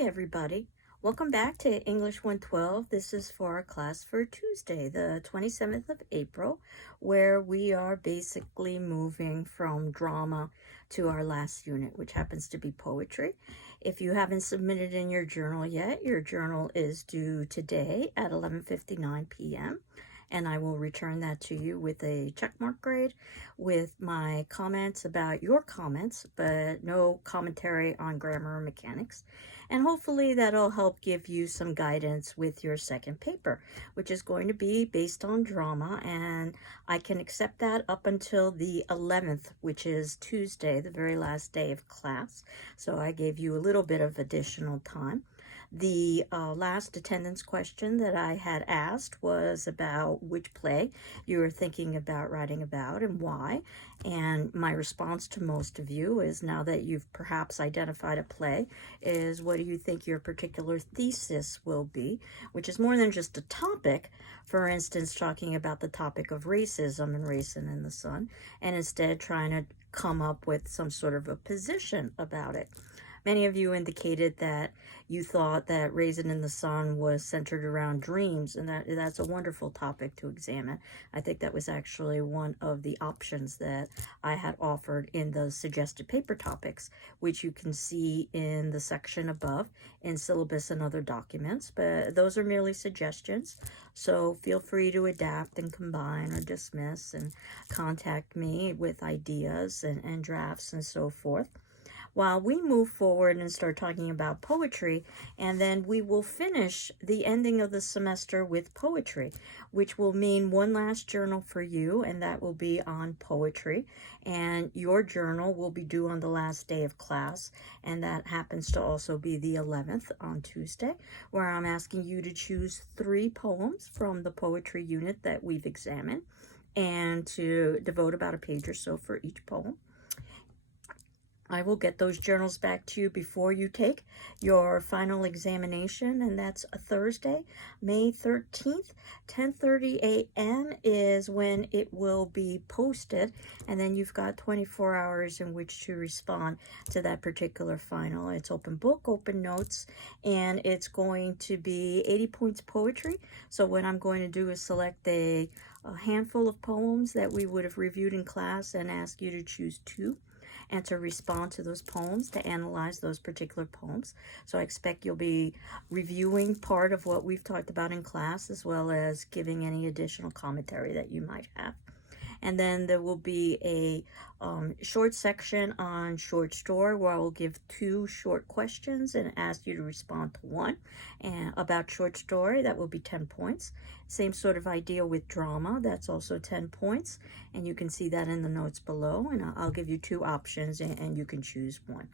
everybody. Welcome back to English 112. This is for our class for Tuesday, the 27th of April, where we are basically moving from drama to our last unit, which happens to be poetry. If you haven't submitted in your journal yet, your journal is due today at 11:59 p.m. and I will return that to you with a checkmark grade with my comments about your comments, but no commentary on grammar or mechanics. And hopefully that'll help give you some guidance with your second paper, which is going to be based on drama, and I can accept that up until the 11th, which is Tuesday, the very last day of class. So I gave you a little bit of additional time. The last attendance question that I had asked was about which play you were thinking about writing about and why. And my response to most of you is, now that you've perhaps identified a play, is what do you think your particular thesis will be, which is more than just a topic, for instance, talking about the topic of racism and Raisin in the Sun, and instead trying to come up with some sort of a position about it. Many of you indicated that you thought that Raisin in the Sun was centered around dreams, and that's a wonderful topic to examine. I think that was actually one of the options that I had offered in the suggested paper topics, which you can see in the section above in syllabus and other documents, but those are merely suggestions. So feel free to adapt and combine or dismiss and contact me with ideas and drafts and so forth, while we move forward and start talking about poetry, and then we will finish the ending of the semester with poetry, which will mean one last journal for you, and that will be on poetry, and your journal will be due on the last day of class, and that happens to also be the 11th on Tuesday, where I'm asking you to choose 3 poems from the poetry unit that we've examined, and to devote about a page or so for each poem. I will get those journals back to you before you take your final examination, and that's a Thursday, May 13th. 10:30 a.m. is when it will be posted, and then you've got 24 hours in which to respond to that particular final. It's open book, open notes, and it's going to be 80 points poetry. So what I'm going to do is select a handful of poems that we would have reviewed in class and ask you to choose 2. And to respond to those poems, to analyze those particular poems. So I expect you'll be reviewing part of what we've talked about in class, as well as giving any additional commentary that you might have. And then there will be a short section on short story, where I will give 2 short questions and ask you to respond to 1. And about short story, that will be 10 points. Same sort of idea with drama, that's also 10 points. And you can see that in the notes below, and I'll give you 2 options, and you can choose 1.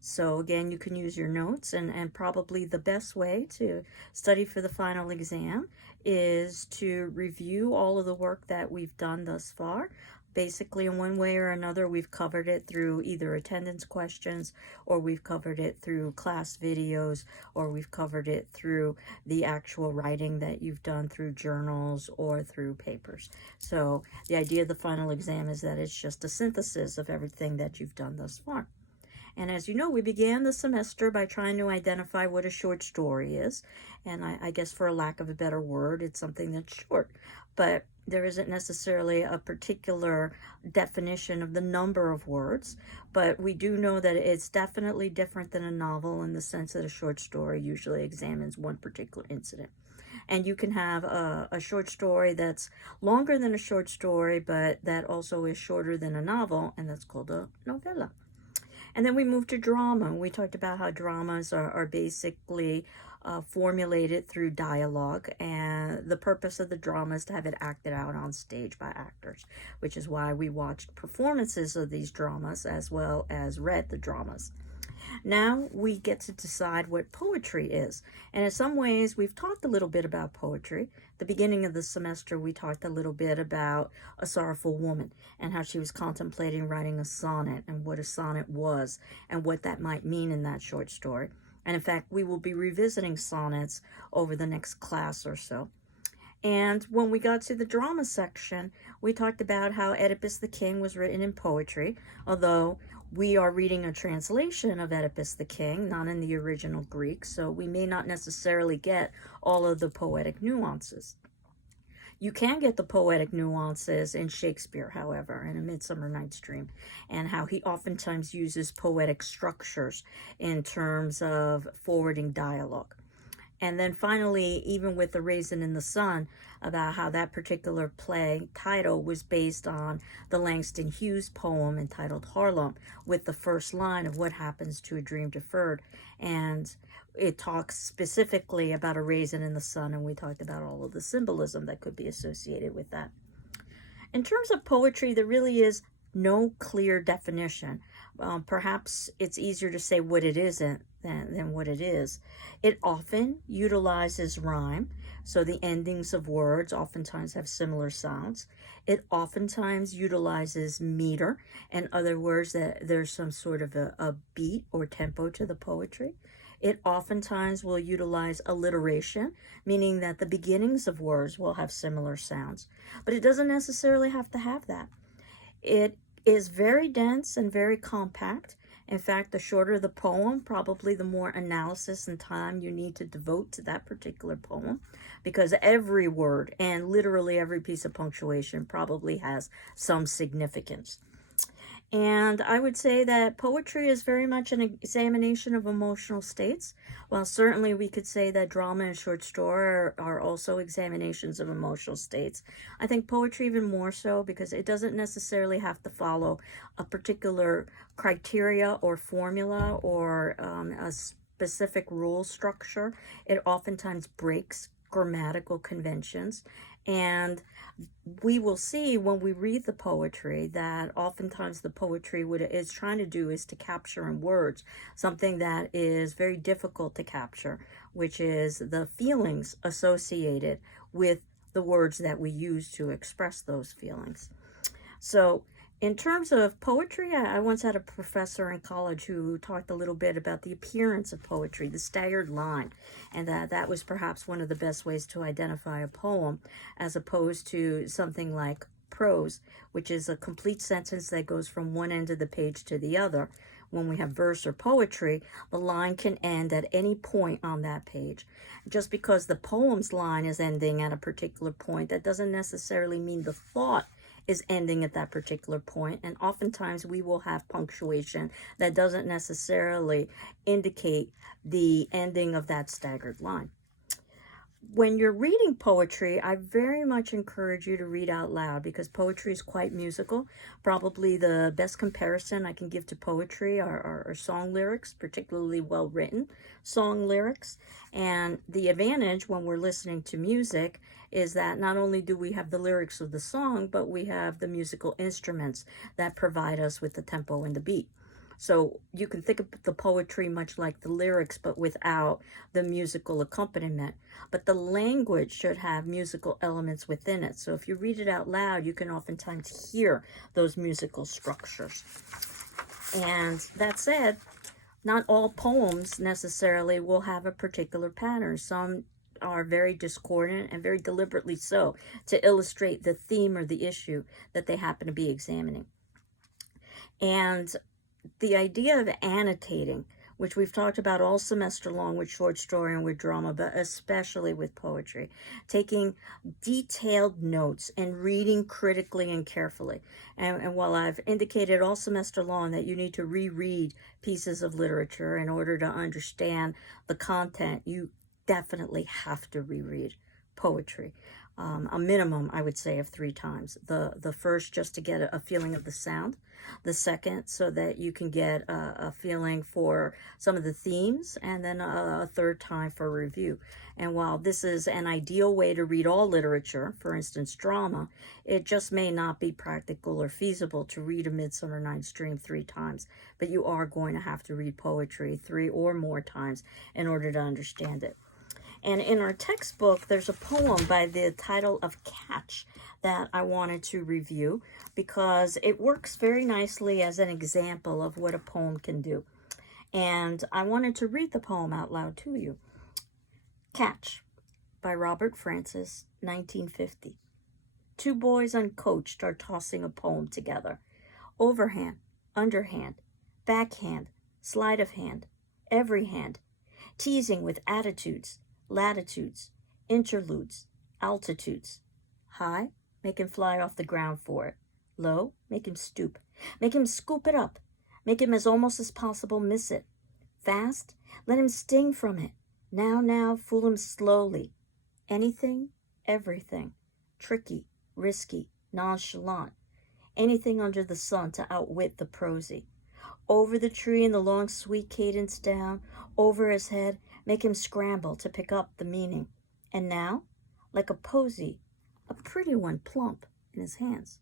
So again, you can use your notes, and probably the best way to study for the final exam is to review all of the work that we've done thus far. Basically, in one way or another, we've covered it through either attendance questions, or we've covered it through class videos, or we've covered it through the actual writing that you've done through journals or through papers. So the idea of the final exam is that it's just a synthesis of everything that you've done thus far. And as you know, we began the semester by trying to identify what a short story is. And I guess, for a lack of a better word, it's something that's short. But there isn't necessarily a particular definition of the number of words. But we do know that it's definitely different than a novel, in the sense that a short story usually examines one particular incident. And you can have a short story that's longer than a short story, but that also is shorter than a novel, and that's called a novella. And then we moved to drama. We talked about how dramas are basically formulated through dialogue, and the purpose of the drama is to have it acted out on stage by actors, which is why we watched performances of these dramas as well as read the dramas. Now we get to decide what poetry is. And in some ways, we've talked a little bit about poetry. The beginning of the semester, we talked a little bit about A Sorrowful Woman, and how she was contemplating writing a sonnet, and what a sonnet was, and what that might mean in that short story. And in fact, we will be revisiting sonnets over the next class or so. And when we got to the drama section, we talked about how Oedipus the King was written in poetry, although we are reading a translation of Oedipus the King, not in the original Greek, so we may not necessarily get all of the poetic nuances. You can get the poetic nuances in Shakespeare, however, in A Midsummer Night's Dream, and how he oftentimes uses poetic structures in terms of forwarding dialogue. And then finally, even with A Raisin in the Sun, about how that particular play title was based on the Langston Hughes poem entitled Harlem, with the first line of what happens to a dream deferred. And it talks specifically about a raisin in the sun, and we talked about all of the symbolism that could be associated with that. In terms of poetry, there really is no clear definition. Perhaps it's easier to say what it isn't than what it is. It often utilizes rhyme, so the endings of words oftentimes have similar sounds. It oftentimes utilizes meter, in other words, that there's some sort of a beat or tempo to the poetry. It oftentimes will utilize alliteration, meaning that the beginnings of words will have similar sounds, but it doesn't necessarily have to have that. It is very dense and very compact. In fact, the shorter the poem, probably the more analysis and time you need to devote to that particular poem, because every word and literally every piece of punctuation probably has some significance. And I would say that poetry is very much an examination of emotional states. While certainly we could say that drama and short story are also examinations of emotional states, I think poetry even more so, because it doesn't necessarily have to follow a particular criteria or formula or a specific rule structure. It oftentimes breaks grammatical conventions, and we will see when we read the poetry that oftentimes the poetry is trying to do is to capture in words something that is very difficult to capture, which is the feelings associated with the words that we use to express those feelings. So in terms of poetry, I once had a professor in college who talked a little bit about the appearance of poetry, the staggered line, and that was perhaps one of the best ways to identify a poem, as opposed to something like prose, which is a complete sentence that goes from one end of the page to the other. When we have verse or poetry, the line can end at any point on that page. Just because the poem's line is ending at a particular point, that doesn't necessarily mean the thought is ending at that particular point. And oftentimes we will have punctuation that doesn't necessarily indicate the ending of that staggered line. When you're reading poetry, I very much encourage you to read out loud, because poetry is quite musical. Probably the best comparison I can give to poetry are song lyrics, particularly well-written song lyrics. And the advantage when we're listening to music is that not only do we have the lyrics of the song, but we have the musical instruments that provide us with the tempo and the beat. So you can think of the poetry much like the lyrics, but without the musical accompaniment. But the language should have musical elements within it. So if you read it out loud, you can oftentimes hear those musical structures. And that said, not all poems necessarily will have a particular pattern. Some are very discordant, and very deliberately so, to illustrate the theme or the issue that they happen to be examining. And the idea of annotating, which we've talked about all semester long with short story and with drama, but especially with poetry, taking detailed notes and reading critically and carefully. And while I've indicated all semester long that you need to reread pieces of literature in order to understand the content, you definitely have to reread poetry. A minimum, I would say, of 3 times. The first, just to get a feeling of the sound. The second, so that you can get a feeling for some of the themes. And then a third time for review. And while this is an ideal way to read all literature, for instance, drama, it just may not be practical or feasible to read A Midsummer Night's Dream 3 times. But you are going to have to read poetry 3 or more times in order to understand it. And in our textbook, there's a poem by the title of Catch that I wanted to review, because it works very nicely as an example of what a poem can do. And I wanted to read the poem out loud to you. Catch by Robert Francis, 1950. 2 boys uncoached are tossing a poem together. Overhand, underhand, backhand, sleight of hand, every hand, teasing with attitudes, latitudes, interludes, altitudes. High, make him fly off the ground for it. Low, make him stoop. Make him scoop it up. Make him as almost as possible miss it. Fast, let him sting from it. Now, fool him slowly. Anything, everything. Tricky, risky, nonchalant. Anything under the sun to outwit the prosy. Over the tree in the long sweet cadence down, over his head, make him scramble to pick up the meaning. And now, like a posy, a pretty one plump in his hands.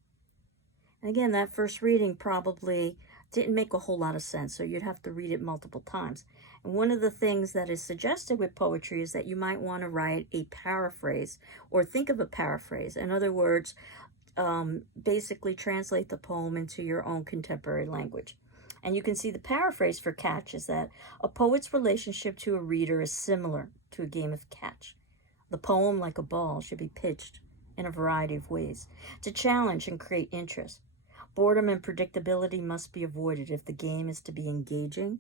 And again, that first reading probably didn't make a whole lot of sense, so you'd have to read it multiple times. And one of the things that is suggested with poetry is that you might want to write a paraphrase or think of a paraphrase. In other words, basically translate the poem into your own contemporary language. And you can see the paraphrase for catch is that a poet's relationship to a reader is similar to a game of catch. The poem, like a ball, should be pitched in a variety of ways to challenge and create interest. Boredom and predictability must be avoided if the game is to be engaging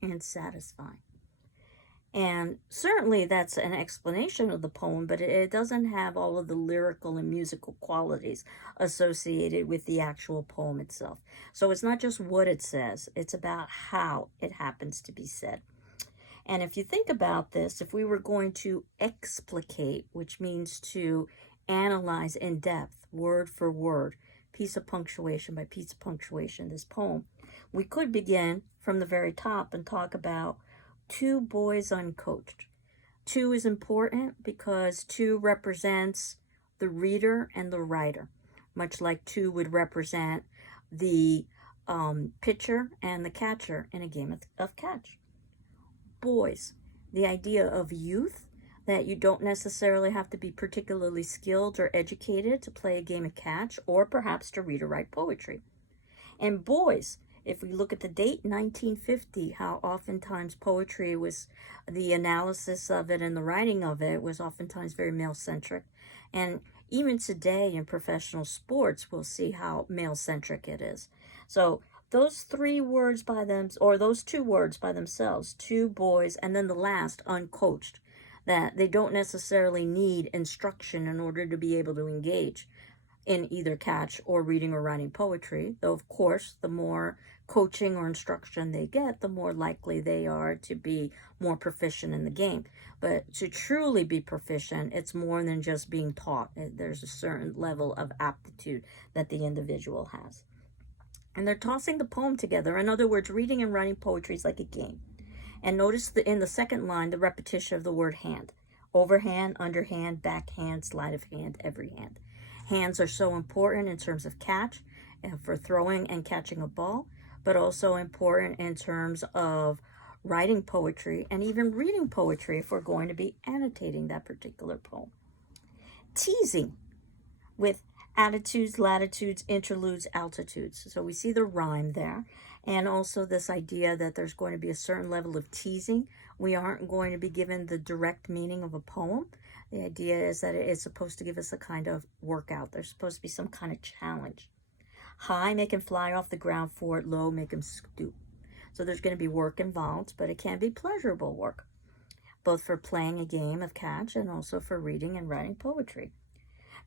and satisfying. And certainly that's an explanation of the poem, but it doesn't have all of the lyrical and musical qualities associated with the actual poem itself. So it's not just what it says, it's about how it happens to be said. And if you think about this, if we were going to explicate, which means to analyze in depth, word for word, piece of punctuation by piece of punctuation, this poem, we could begin from the very top and talk about two boys uncoached. Two is important because two represents the reader and the writer, much like two would represent the pitcher and the catcher in a game of catch. Boys, the idea of youth, that you don't necessarily have to be particularly skilled or educated to play a game of catch or perhaps to read or write poetry. And boys, if we look at the date 1950, how oftentimes poetry was, the analysis of it and the writing of it was oftentimes very male-centric. And even today in professional sports, we'll see how male-centric it is. So those three words by them, or those two words by themselves, two boys, and then the last, uncoached, that they don't necessarily need instruction in order to be able to engage in either catch or reading or writing poetry, though of course the more coaching or instruction they get, the more likely they are to be more proficient in the game. But to truly be proficient, it's more than just being taught. There's a certain level of aptitude that the individual has. And they're tossing the poem together. In other words, reading and writing poetry is like a game. And notice in the second line, the repetition of the word hand. Overhand, underhand, backhand, sleight of hand, every hand. Hands are so important in terms of catch and for throwing and catching a ball, but also important in terms of writing poetry and even reading poetry if we're going to be annotating that particular poem. Teasing with attitudes, latitudes, interludes, altitudes. So we see the rhyme there. And also this idea that there's going to be a certain level of teasing. We aren't going to be given the direct meaning of a poem. The idea is that it's supposed to give us a kind of workout. There's supposed to be some kind of challenge. High, make him fly off the ground for it. Low, make him stoop. So there's going to be work involved, but it can be pleasurable work, both for playing a game of catch and also for reading and writing poetry.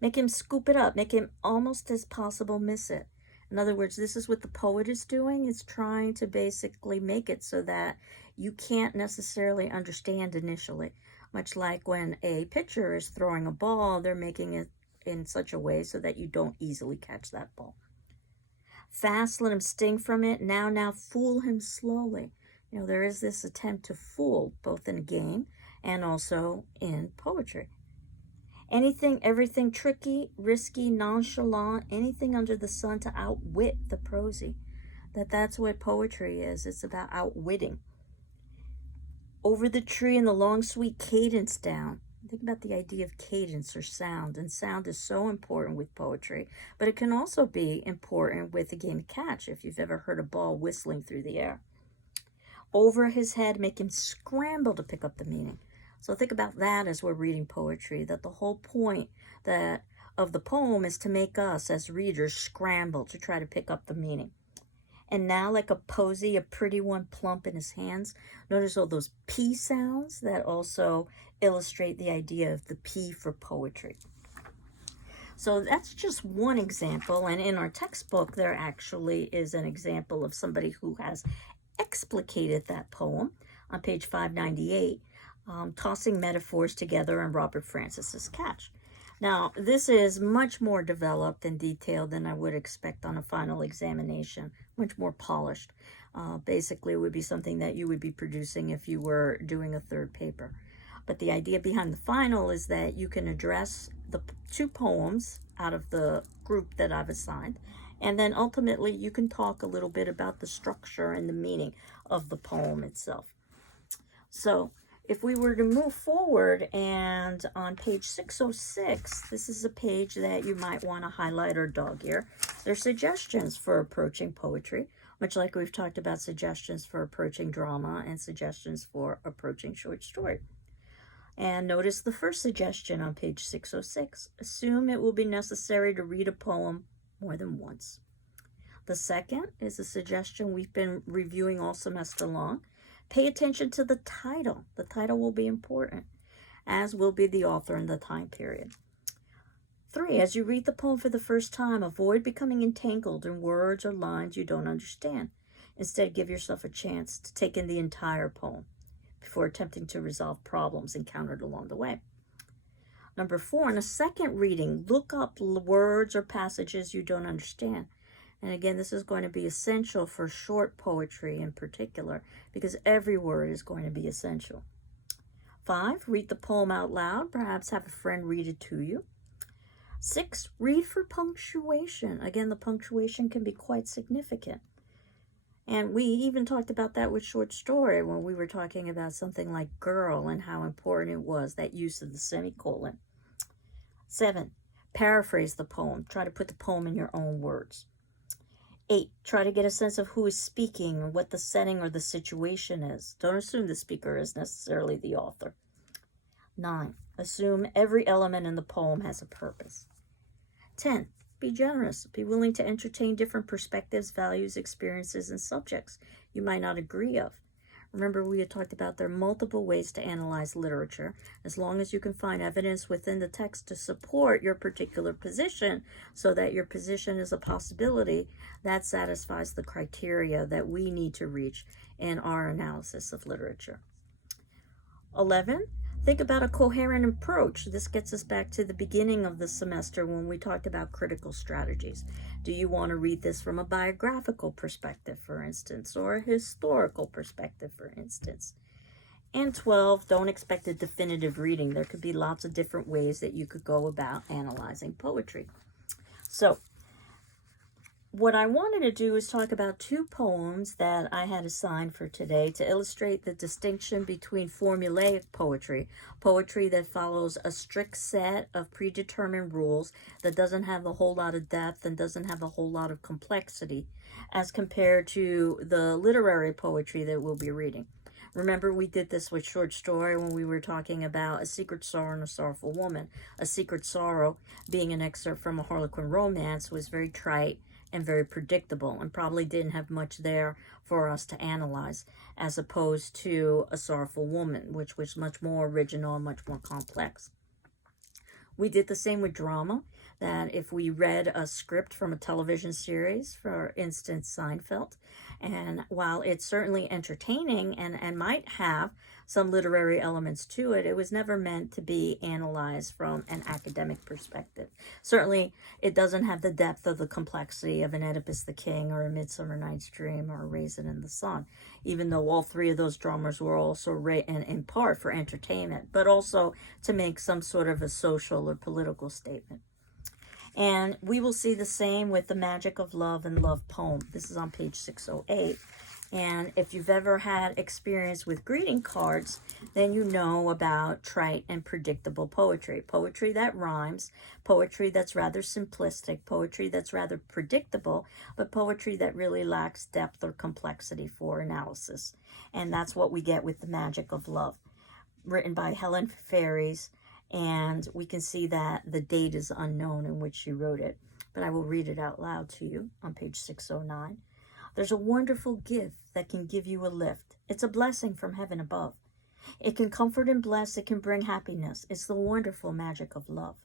Make him scoop it up. Make him almost as possible miss it. In other words, this is what the poet is doing. It's trying to basically make it so that you can't necessarily understand initially. Much like when a pitcher is throwing a ball, they're making it in such a way so that you don't easily catch that ball. Fast, let him sting from it. Now, fool him slowly. You know, there is this attempt to fool, both in a game and also in poetry. Anything, everything tricky, risky, nonchalant, anything under the sun to outwit the prosy. That's what poetry is. It's about outwitting. Over the tree in the long sweet cadence down. Think about the idea of cadence or sound. And sound is so important with poetry. But it can also be important with a game of catch, if you've ever heard a ball whistling through the air. Over his head, make him scramble to pick up the meaning. So think about that as we're reading poetry, that the whole point of the poem is to make us as readers scramble to try to pick up the meaning. And now like a posy, a pretty one plump in his hands. Notice all those P sounds that also illustrate the idea of the P for poetry. So that's just one example. And in our textbook, there actually is an example of somebody who has explicated that poem on page 598, tossing metaphors together in Robert Francis's Catch. Now, this is much more developed and detailed than I would expect on a final examination, much more polished. Basically, it would be something that you would be producing if you were doing a third paper. But the idea behind the final is that you can address the two poems out of the group that I've assigned, and then ultimately you can talk a little bit about the structure and the meaning of the poem itself. So if we were to move forward, and on page 606, this is a page that you might want to highlight or dog ear. There's suggestions for approaching poetry, much like we've talked about suggestions for approaching drama and suggestions for approaching short story. And notice the first suggestion on page 606. Assume it will be necessary to read a poem more than once. The second is a suggestion we've been reviewing all semester long. Pay attention to the title. The title will be important, as will be the author and the time period. 3, as you read the poem for the first time, avoid becoming entangled in words or lines you don't understand. Instead, give yourself a chance to take in the entire poem before attempting to resolve problems encountered along the way. Number 4, in a second reading, look up words or passages you don't understand. And again, this is going to be essential for short poetry in particular, because every word is going to be essential. 5, read the poem out loud. Perhaps have a friend read it to you. 6, read for punctuation. Again, the punctuation can be quite significant. And we even talked about that with short story when we were talking about something like girl and how important it was, that use of the semicolon. 7, paraphrase the poem. Try to put the poem in your own words. 8, try to get a sense of who is speaking and what the setting or the situation is. Don't assume the speaker is necessarily the author. 9, assume every element in the poem has a purpose. 10, be generous. Be willing to entertain different perspectives, values, experiences, and subjects you might not agree of. Remember, we had talked about there are multiple ways to analyze literature, as long as you can find evidence within the text to support your particular position, so that your position is a possibility. That satisfies the criteria that we need to reach in our analysis of literature. 11, think about a coherent approach. This gets us back to the beginning of the semester when we talked about critical strategies. Do you want to read this from a biographical perspective, for instance, or a historical perspective, for instance? And 12, don't expect a definitive reading. There could be lots of different ways that you could go about analyzing poetry. So what I wanted to do is talk about 2 poems that I had assigned for today to illustrate the distinction between formulaic poetry, poetry that follows a strict set of predetermined rules that doesn't have a whole lot of depth and doesn't have a whole lot of complexity, as compared to the literary poetry that we'll be reading. Remember, we did this with short story when we were talking about A Secret Sorrow and a Sorrowful Woman. A Secret Sorrow, being an excerpt from a Harlequin romance, was very trite and very predictable, and probably didn't have much there for us to analyze, as opposed to A Sorrowful Woman, which was much more original and much more complex. We did the same with drama, that if we read a script from a television series, for instance, Seinfeld, and while it's certainly entertaining and might have some literary elements to it, it was never meant to be analyzed from an academic perspective. Certainly, it doesn't have the depth of the complexity of an Oedipus the King or A Midsummer Night's Dream or A Raisin in the Sun, even though all 3 of those dramas were also written in part for entertainment, but also to make some sort of a social or political statement. And we will see the same with The Magic of Love and Love poem. This is on page 608. And if you've ever had experience with greeting cards, then you know about trite and predictable poetry. Poetry that rhymes, poetry that's rather simplistic, poetry that's rather predictable, but poetry that really lacks depth or complexity for analysis. And that's what we get with The Magic of Love, written by Helen Faries. And we can see that the date is unknown in which she wrote it, but I will read it out loud to you on page 609. There's a wonderful gift that can give you a lift. It's a blessing from heaven above. It can comfort and bless. It can bring happiness. It's the wonderful magic of love.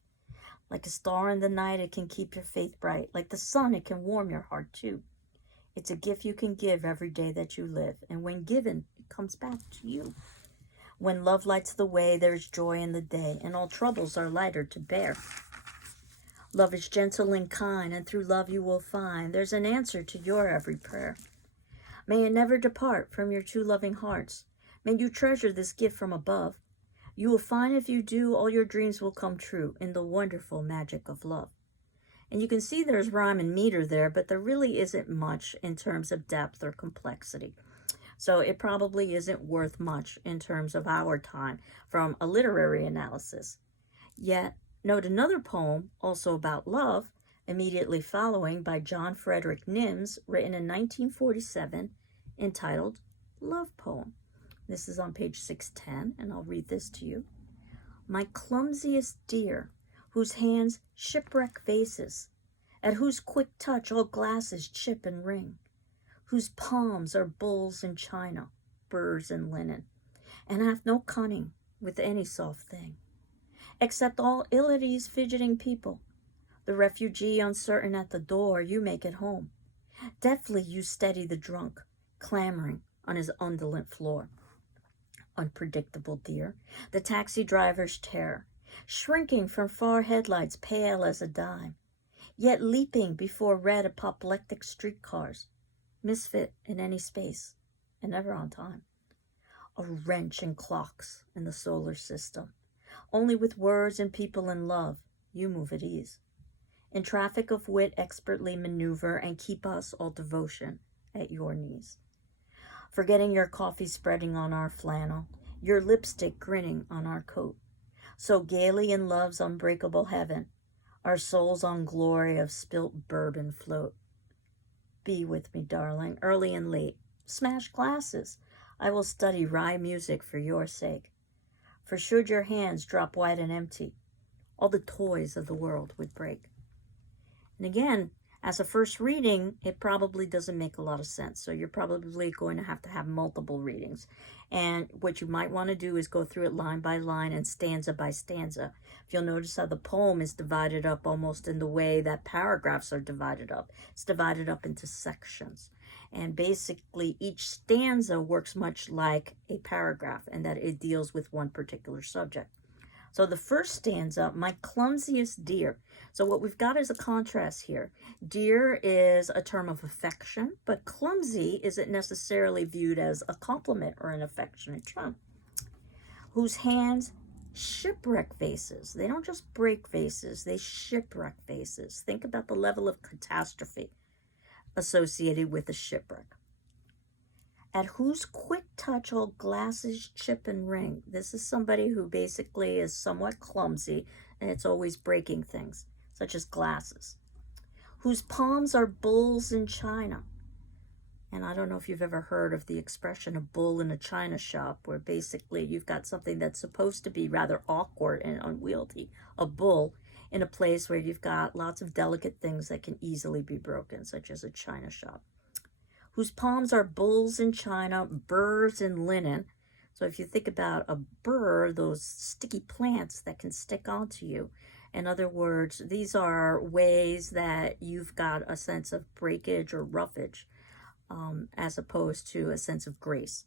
Like a star in the night, it can keep your faith bright. Like the sun, it can warm your heart too. It's a gift you can give every day that you live. And when given, it comes back to you. When love lights the way, there's joy in the day, and all troubles are lighter to bear. Love is gentle and kind, and through love you will find there's an answer to your every prayer. May it never depart from your two loving hearts. May you treasure this gift from above. You will find if you do, all your dreams will come true in the wonderful magic of love. And you can see there's rhyme and meter there, but there really isn't much in terms of depth or complexity. So it probably isn't worth much in terms of our time from a literary analysis. Yet, note another poem, also about love, immediately following by John Frederick Nims, written in 1947, entitled Love Poem. This is on page 610, and I'll read this to you. My clumsiest dear, whose hands shipwreck vases, at whose quick touch all glasses chip and ring, whose palms are bowls in china, burrs in linen, and hath no cunning with any soft thing, except all ill at ease fidgeting people. The refugee uncertain at the door, you make it home. Deftly you steady the drunk, clamoring on his undulant floor. Unpredictable dear, the taxi driver's terror, shrinking from far headlights pale as a dime, yet leaping before red apoplectic streetcars, misfit in any space and never on time. A wrench in clocks in the solar system. Only with words and people and love you move at ease. In traffic of wit expertly maneuver and keep us all devotion at your knees. Forgetting your coffee spreading on our flannel, your lipstick grinning on our coat. So gaily in love's unbreakable heaven, our souls on glory of spilt bourbon float. Be with me, darling, early and late. Smash glasses. I will study wry music for your sake. For should your hands drop white and empty, all the toys of the world would break. And again, as a first reading, it probably doesn't make a lot of sense. So you're probably going to have multiple readings. And what you might want to do is go through it line by line and stanza by stanza. If you'll notice how the poem is divided up almost in the way that paragraphs are divided up. It's divided up into sections. And basically each stanza works much like a paragraph in that it deals with one particular subject. So the first stanza, my clumsiest dear. So what we've got is a contrast here. Dear is a term of affection, but clumsy isn't necessarily viewed as a compliment or an affectionate term. Whose hands shipwreck vases. They don't just break vases, they shipwreck vases. Think about the level of catastrophe associated with a shipwreck. At whose quick touch all glasses chip and ring. This is somebody who basically is somewhat clumsy, and it's always breaking things, such as glasses. Whose palms are bowls in china. And I don't know if you've ever heard of the expression a bull in a china shop, where basically you've got something that's supposed to be rather awkward and unwieldy, a bull, in a place where you've got lots of delicate things that can easily be broken, such as a china shop. Whose palms are bowls in china, burrs in linen. So if you think about a burr, those sticky plants that can stick onto you. In other words, these are ways that you've got a sense of breakage or roughage, as opposed to a sense of grace.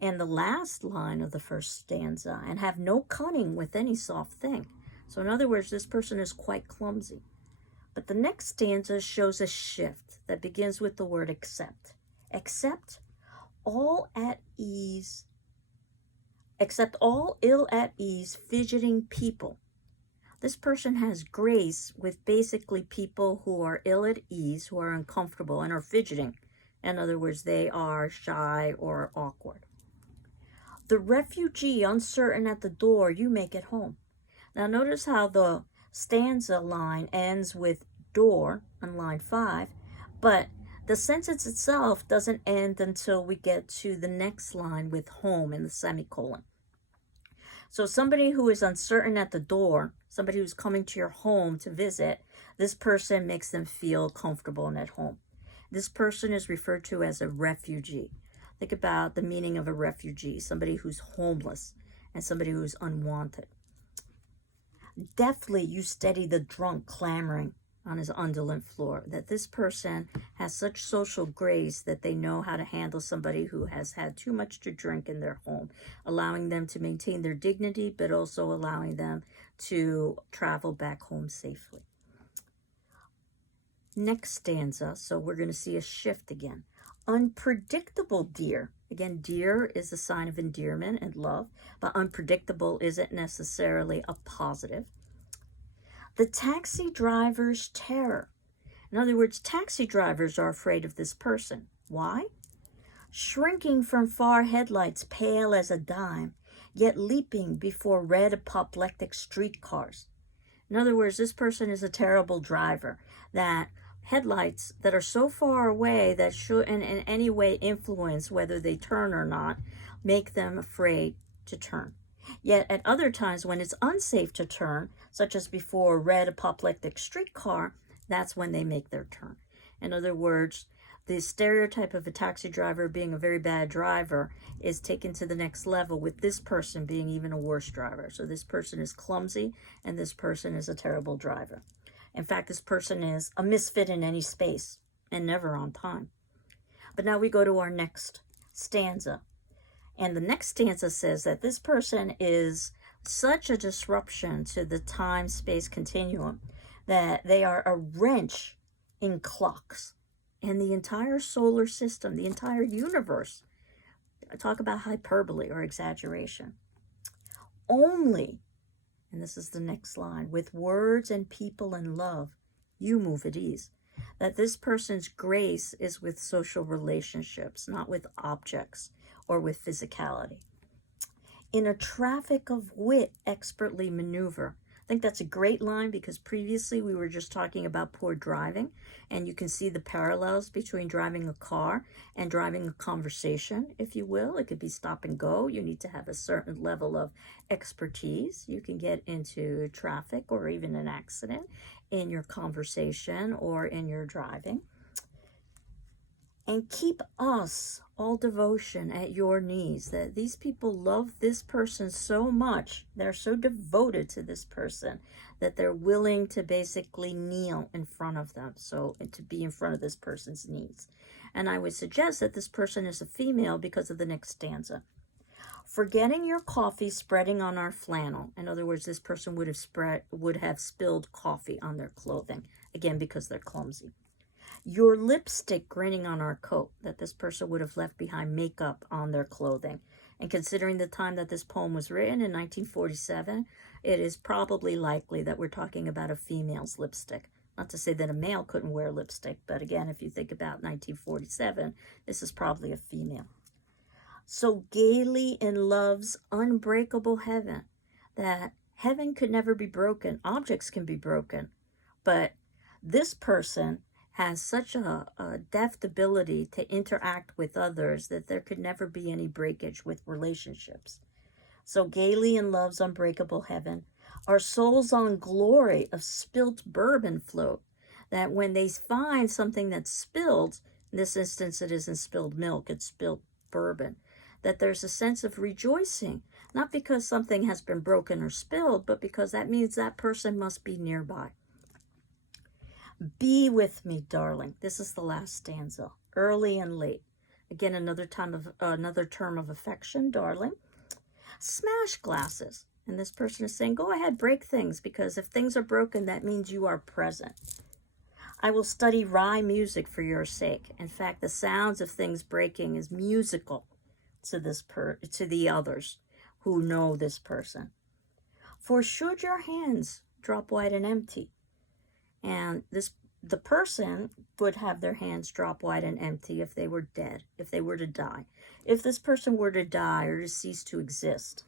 And the last line of the first stanza, and have no cunning with any soft thing. So in other words, this person is quite clumsy. But the next stanza shows a shift that begins with the word except. Except all at ease, except all ill at ease, fidgeting people. This person has grace with basically people who are ill at ease, who are uncomfortable and are fidgeting. In other words, they are shy or awkward. The refugee uncertain at the door, you make it home. Now notice how the stanza line ends with door on line 5, but the sentence itself doesn't end until we get to the next line with home in the semicolon. So somebody who is uncertain at the door, somebody who's coming to your home to visit, this person makes them feel comfortable and at home. This person is referred to as a refugee. Think about the meaning of a refugee, somebody who's homeless and somebody who's unwanted. Deftly you steady the drunk clamoring on his undulate floor, that this person has such social grace that they know how to handle somebody who has had too much to drink in their home, allowing them to maintain their dignity, but also allowing them to travel back home safely. Next stanza, so we're going to see a shift again. Unpredictable dear. Again, dear is a sign of endearment and love, but unpredictable isn't necessarily a positive. The taxi driver's terror. In other words, taxi drivers are afraid of this person. Why? Shrinking from far headlights pale as a dime, yet leaping before red apoplectic streetcars. In other words, this person is a terrible driver, that headlights that are so far away that shouldn't in any way influence whether they turn or not, make them afraid to turn. Yet at other times when it's unsafe to turn, such as before a red apoplectic streetcar, that's when they make their turn. In other words, the stereotype of a taxi driver being a very bad driver is taken to the next level with this person being even a worse driver. So this person is clumsy and this person is a terrible driver. In fact, this person is a misfit in any space and never on time. But now we go to our next stanza. And the next stanza says that this person is such a disruption to the time-space continuum that they are a wrench in clocks and the entire solar system, the entire universe. Talk about hyperbole or exaggeration. Only, and this is the next line, with words and people and love, you move at ease. That this person's grace is with social relationships, not with objects or with physicality. In a traffic of wit, expertly maneuver. I think that's a great line because previously we were just talking about poor driving, and you can see the parallels between driving a car and driving a conversation, if you will. It could be stop and go. You need to have a certain level of expertise. You can get into traffic or even an accident in your conversation or in your driving. And keep us all devotion at your knees, that these people love this person so much, they're so devoted to this person, that they're willing to basically kneel in front of them, so to be in front of this person's knees. And I would suggest that this person is a female because of the next stanza. Forgetting your coffee spreading on our flannel. In other words, this person would have spilled coffee on their clothing, again because they're clumsy. Your lipstick grinning on our coat, that this person would have left behind makeup on their clothing. And considering the time that this poem was written in 1947, it is probably likely that we're talking about a female's lipstick. Not to say that a male couldn't wear lipstick, but again, if you think about 1947, this is probably a female. So gaily in love's unbreakable heaven, that heaven could never be broken. Objects can be broken, but this person has such a deft ability to interact with others that there could never be any breakage with relationships. So gaily in love's unbreakable heaven, our souls on glory of spilt bourbon float, that when they find something that's spilled, in this instance it isn't spilled milk, it's spilled bourbon, that there's a sense of rejoicing, not because something has been broken or spilled, but because that means that person must be nearby. Be with me, darling. This is the last stanza. Early and late. Again, another term of affection, darling. Smash glasses. And this person is saying, go ahead, break things, because if things are broken, that means you are present. I will study rye music for your sake. In fact, the sounds of things breaking is musical to the others who know this person. For should your hands drop white and empty, and the person would have their hands drop white and empty if they were dead, if they were to die. If this person were to die or to cease to exist,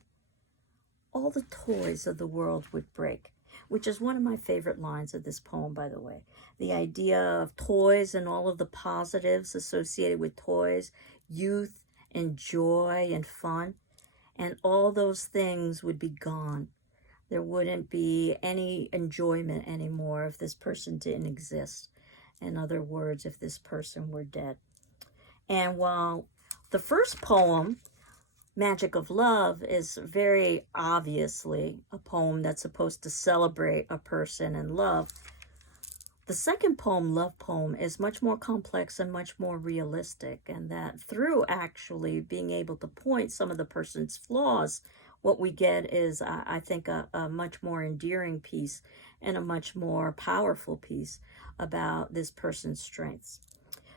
all the toys of the world would break, which is one of my favorite lines of this poem, by the way. The idea of toys and all of the positives associated with toys, youth and joy and fun, and all those things would be gone. There wouldn't be any enjoyment anymore if this person didn't exist. In other words, if this person were dead. And while the first poem, Magic of Love, is very obviously a poem that's supposed to celebrate a person and love, the second poem, Love Poem, is much more complex and much more realistic, and that through actually being able to point some of the person's flaws, what we get is, I think, a much more endearing piece and a much more powerful piece about this person's strengths.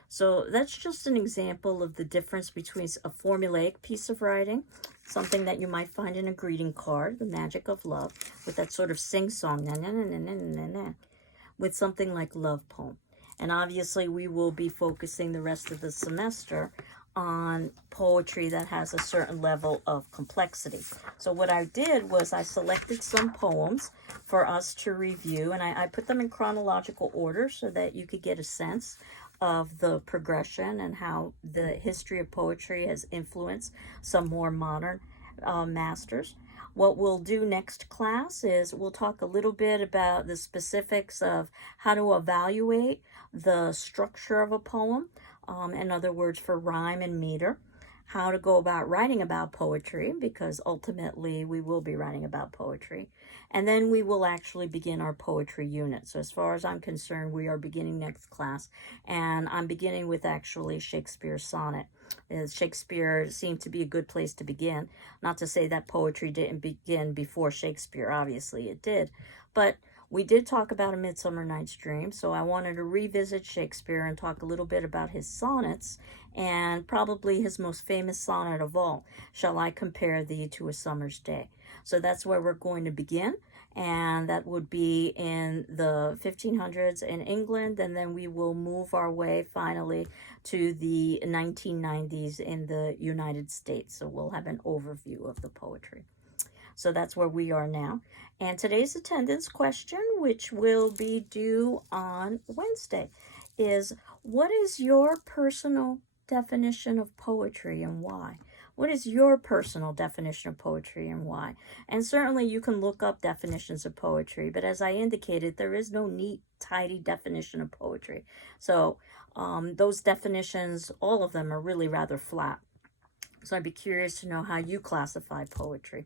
So that's just an example of the difference between a formulaic piece of writing, something that you might find in a greeting card, the Magic of Love, with that sort of sing-song, na na na na na na na, with something like Love Poem. And obviously we will be focusing the rest of the semester on poetry that has a certain level of complexity. So what I did was I selected some poems for us to review, and I put them in chronological order so that you could get a sense of the progression and how the history of poetry has influenced some more modern masters. What we'll do next class is we'll talk a little bit about the specifics of how to evaluate the structure of a poem, in other words, for rhyme and meter, how to go about writing about poetry, because ultimately we will be writing about poetry. And then we will actually begin our poetry unit. So as far as I'm concerned, we are beginning next class, and I'm beginning with actually Shakespeare's sonnet. Shakespeare seemed to be a good place to begin. Not to say that poetry didn't begin before Shakespeare, obviously it did. But we did talk about A Midsummer Night's Dream, so I wanted to revisit Shakespeare and talk a little bit about his sonnets, and probably his most famous sonnet of all, Shall I Compare Thee to a Summer's Day? So that's where we're going to begin, and that would be in the 1500s in England, and then we will move our way finally to the 1990s in the United States. So we'll have an overview of the poetry. So that's where we are now. And today's attendance question, which will be due on Wednesday, is what is your personal definition of poetry and why? What is your personal definition of poetry and why? And certainly you can look up definitions of poetry, but as I indicated, there is no neat, tidy definition of poetry. So those definitions, all of them are really rather flat. So I'd be curious to know how you classify poetry.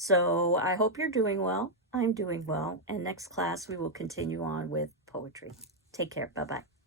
So I hope you're doing well. I'm doing well. And next class, we will continue on with poetry. Take care. Bye-bye.